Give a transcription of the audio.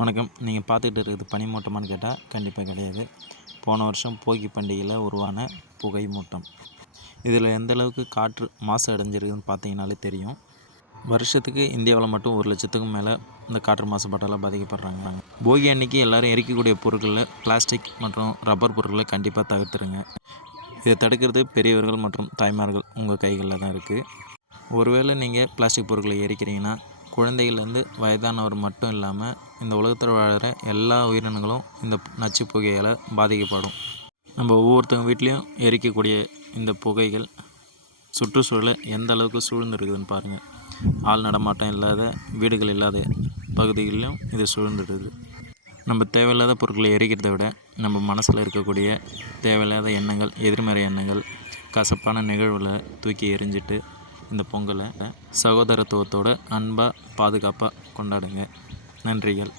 வணக்கம். நீங்கள் பார்த்துக்கிட்டு இருக்கிறது பனிமூட்டமானு கேட்டால் கண்டிப்பாக கிடையாது. போன வருஷம் போகி பண்டிகையில் உருவான புகை மூட்டம். இதில் எந்த அளவுக்கு காற்று மாசு அடைஞ்சிருக்குன்னு பார்த்தீங்கனாலே தெரியும். வருஷத்துக்கு இந்தியாவில் மட்டும் ஒரு லட்சத்துக்கும் மேலே இந்த காற்று மாசுபாட்டால் பாதிக்கப்படுறாங்க. போகி அன்னைக்கு எல்லோரும் எரிக்கக்கூடிய பொருட்களில் பிளாஸ்டிக் மற்றும் ரப்பர் பொருட்களை கண்டிப்பாக தவிர்த்துருங்க. இதை தடுக்கிறது பெரியவர்கள் மற்றும் தாய்மார்கள் உங்கள் கைகளில் தான் இருக்குது ஒருவேளை நீங்கள் பிளாஸ்டிக் பொருட்களை எரிக்கிறீங்கன்னா குழந்தைகள்லேருந்து வயதானவர் மட்டும் இல்லாமல் இந்த உலகத்தில் வாழ்கிற எல்லா உயிரினங்களும் இந்த நச்சு புகையால் பாதிக்கப்படும். நம்ம ஒவ்வொருத்தவங்க வீட்லேயும் எரிக்கக்கூடிய இந்த புகைகள் சுற்றுச்சூழலை எந்த அளவுக்கு சூழ்ந்துருக்குதுன்னு பாருங்கள் ஆள் நடமாட்டம் இல்லாத வீடுகள் இல்லாத பகுதிகளிலும் இது சூழ்ந்துடுது நம்ம தேவையில்லாத பொருட்களை எரிக்கிறத விட நம்ம மனசில் இருக்கக்கூடிய தேவையில்லாத எண்ணங்கள் எதிர்மறை எண்ணங்கள் கசப்பான நிகழ்வுகளை தூக்கி எரிஞ்சிட்டு இந்த பொங்கலை சகோதரத்துவத்தோட அன்பாக பாதுகாப்பாக கொண்டாடுங்க. நன்றிகள்.